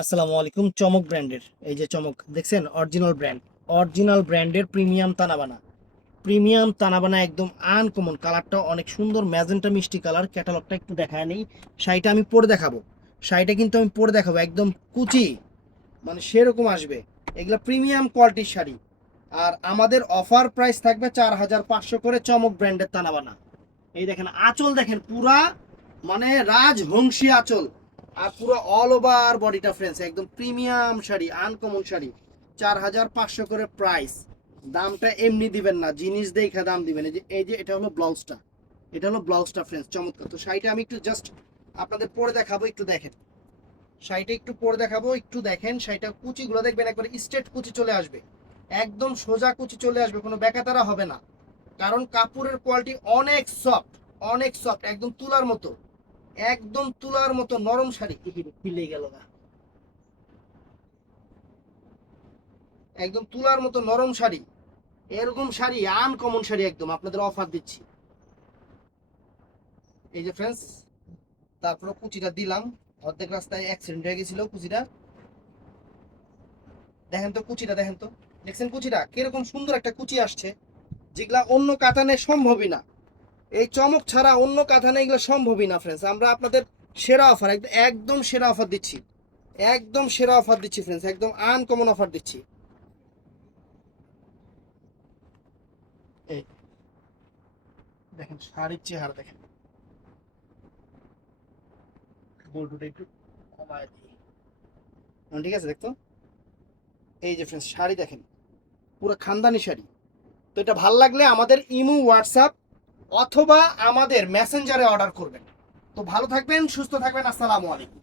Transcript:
আসসালামু আলাইকুম। চমক ব্র্যান্ডের এই যে চমক দেখছেন, অরিজিনাল ব্র্যান্ডের প্রিমিয়াম তানাবানা একদম আনকমন। কালারটা অনেক সুন্দর, ম্যাজেন্টা মিষ্টি কালার। ক্যাটালগটা একটু দেখায় নেই। শাড়িটা আমি পরে দেখাবো, একদম কুচি, মানে সেরকম আসবে। এগুলা প্রিমিয়াম কোয়ালিটির শাড়ি। আর আমাদের অফার প্রাইস থাকবে 4500 করে চমক ব্র্যান্ডের তানাবানা। এই দেখেন আঁচল, দেখেন পুরা মানে রাজহংসী আঁচল। আর পুরো অল ওভার বডিটা ফ্রেন্ডস একদম প্রিমিয়াম শাড়ি, আনকমন শাড়ি। 4500 করে প্রাইস। দামটা এমনি দিবেন না, জিনিস দেখে দাম দিবেন। এই যে এটা হলো ব্লাউজটা ফ্রেন্ডস, চমৎকার। তো শাড়িটা আমি একটু জাস্ট আপনাদের পরে দেখাবো, একটু দেখেন। একটু দেখেন শাড়িটা। কুচিগুলো দেখবেন একবারে স্ট্রেট কুচি চলে আসবে, একদম সোজা কুচি চলে আসবে, কোনো বেকাতারা হবে না। কারণ কাপড়ের কোয়ালিটি অনেক সফট, একদম তুলার মতো নরম শাড়ি। পিলে গেল না, একদম তুলার মতো নরম শাড়ি। এরকম শাড়ি আনকমন শাড়ি একদম আপনাদের অফার দিচ্ছি। এই যে ফ্রেন্ডস, তারপরে কুচিটা দিলাম। অর্ধেক রাস্তায় অ্যাক্সিডেন্ট হয়ে গেছিল কুচিটা। দেখেন তো, দেখছেন কুচিটা কিরকম সুন্দর একটা কুচি আসছে, যেগুলা অন্য কাতানে সম্ভবই না। এই চমক ছাড়া অন্য কাতানে এগুলো সম্ভবই না ফ্রেন্ডস। আমরা আপনাদের সেরা অফার, একদম সেরা অফার দিচ্ছি, ফ্রেন্ডস, একদম আনকমন অফার দিচ্ছি। এই দেখেন শাড়ির চেহারা দেখেন, বল্টুটা একটু কমায় দিই। ঠিক আছে দেখতো। এই যে ফ্রেন্ডস শাড়ি দেখেন, পুরো খানদানি শাড়ি। তো এটা ভাল লাগলে আমাদের ইমো, হোয়াটসঅ্যাপ অথবা আমাদের মেসেঞ্জারে অর্ডার করবেন। তো ভালো থাকবেন, সুস্থ থাকবেন। আসসালামু আলাইকুম।